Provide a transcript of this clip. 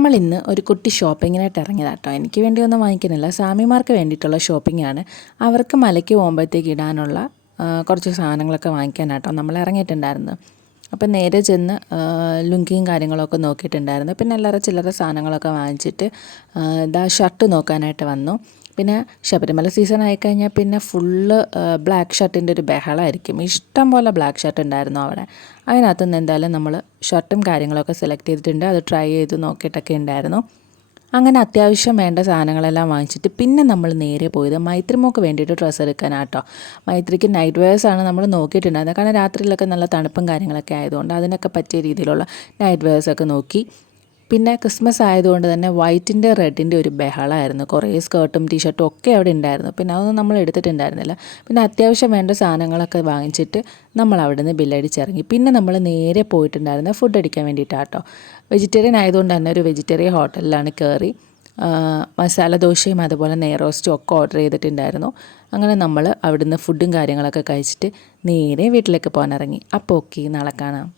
നമ്മൾ ഇന്ന് ഒരു കുട്ടി ഷോപ്പിങ്ങിനായിട്ട് ഇറങ്ങിയതാട്ടോ. എനിക്ക് വേണ്ടിയൊന്നും വാങ്ങിക്കുന്നില്ല, സ്വാമിമാർക്ക് വേണ്ടിയിട്ടുള്ള ഷോപ്പിംഗാണ്. അവർക്ക് മലയ്ക്ക് പോകുമ്പോഴത്തേക്ക് ഇടാനുള്ള കുറച്ച് സാധനങ്ങളൊക്കെ വാങ്ങിക്കാനാട്ടോ നമ്മൾ ഇറങ്ങിയിട്ടുണ്ടായിരുന്നു. അപ്പം നേരെ ചെന്ന് ലുങ്കിയും കാര്യങ്ങളൊക്കെ നോക്കിയിട്ടുണ്ടായിരുന്നു. പിന്നെ അല്ലറ ചില്ലറ സാധനങ്ങളൊക്കെ വാങ്ങിച്ചിട്ട് ഷർട്ട് നോക്കാനായിട്ട് വന്നു. പിന്നെ ശബരിമല സീസൺ ആയിക്കഴിഞ്ഞാൽ പിന്നെ ഫുള്ള് ബ്ലാക്ക് ഷർട്ടിൻ്റെ ഒരു ബഹളമായിരിക്കും. ഇഷ്ടം പോലെ ബ്ലാക്ക് ഷർട്ട് ഉണ്ടായിരുന്നു അവിടെ. അതിനകത്തുനിന്ന് എന്തായാലും നമ്മൾ ഷർട്ടും കാര്യങ്ങളൊക്കെ സെലക്ട് ചെയ്തിട്ടുണ്ട്. അത് ട്രൈ ചെയ്ത് നോക്കിയിട്ടൊക്കെ ഉണ്ടായിരുന്നു. അങ്ങനെ അത്യാവശ്യം വേണ്ട സാധനങ്ങളെല്ലാം വാങ്ങിച്ചിട്ട് പിന്നെ നമ്മൾ നേരെ പോയത് മൈത്രിമോൾക്ക് വേണ്ടിയിട്ട് ഡ്രസ്സ് എടുക്കാനാട്ടോ. മൈത്രിക്ക് നൈറ്റ് വെയേഴ്സാണ് നമ്മൾ നോക്കിയിട്ടുണ്ടായിരുന്നത്. കാരണം രാത്രിയിലൊക്കെ നല്ല തണുപ്പും കാര്യങ്ങളൊക്കെ ആയതുകൊണ്ട് അതിനൊക്കെ പറ്റിയ രീതിയിലുള്ള നൈറ്റ് വെയേഴ്സൊക്കെ നോക്കി. പിന്നെ ക്രിസ്മസ് ആയതുകൊണ്ട് തന്നെ വൈറ്റിൻ്റെ റെഡിൻ്റെ ഒരു ബഹളമായിരുന്നു. കുറേ സ്കേർട്ടും ടീഷർട്ടും ഒക്കെ അവിടെ ഉണ്ടായിരുന്നു. പിന്നെ അതൊന്നും നമ്മൾ എടുത്തിട്ടുണ്ടായിരുന്നില്ല. പിന്നെ അത്യാവശ്യം വേണ്ട സാധനങ്ങളൊക്കെ വാങ്ങിച്ചിട്ട് നമ്മൾ അവിടെ നിന്ന് ബില്ലടിച്ചിറങ്ങി. പിന്നെ നമ്മൾ നേരെ പോയിട്ടുണ്ടായിരുന്നത് ഫുഡ് അടിക്കാൻ വേണ്ടിയിട്ടാട്ടോ. വെജിറ്റേറിയൻ ആയതുകൊണ്ട് തന്നെ ഒരു വെജിറ്റേറിയൻ ഹോട്ടലിലാണ് കയറി മസാല ദോശയും അതുപോലെ നെയ്റോസ്റ്റും ഒക്കെ ഓർഡർ ചെയ്തിട്ടുണ്ടായിരുന്നു. അങ്ങനെ നമ്മൾ അവിടുന്ന് ഫുഡും കാര്യങ്ങളൊക്കെ കഴിച്ചിട്ട് നേരെ വീട്ടിലേക്ക് പോകാനിറങ്ങി. അപ്പോൾ ഓക്കെ, നാളെ കാണാം.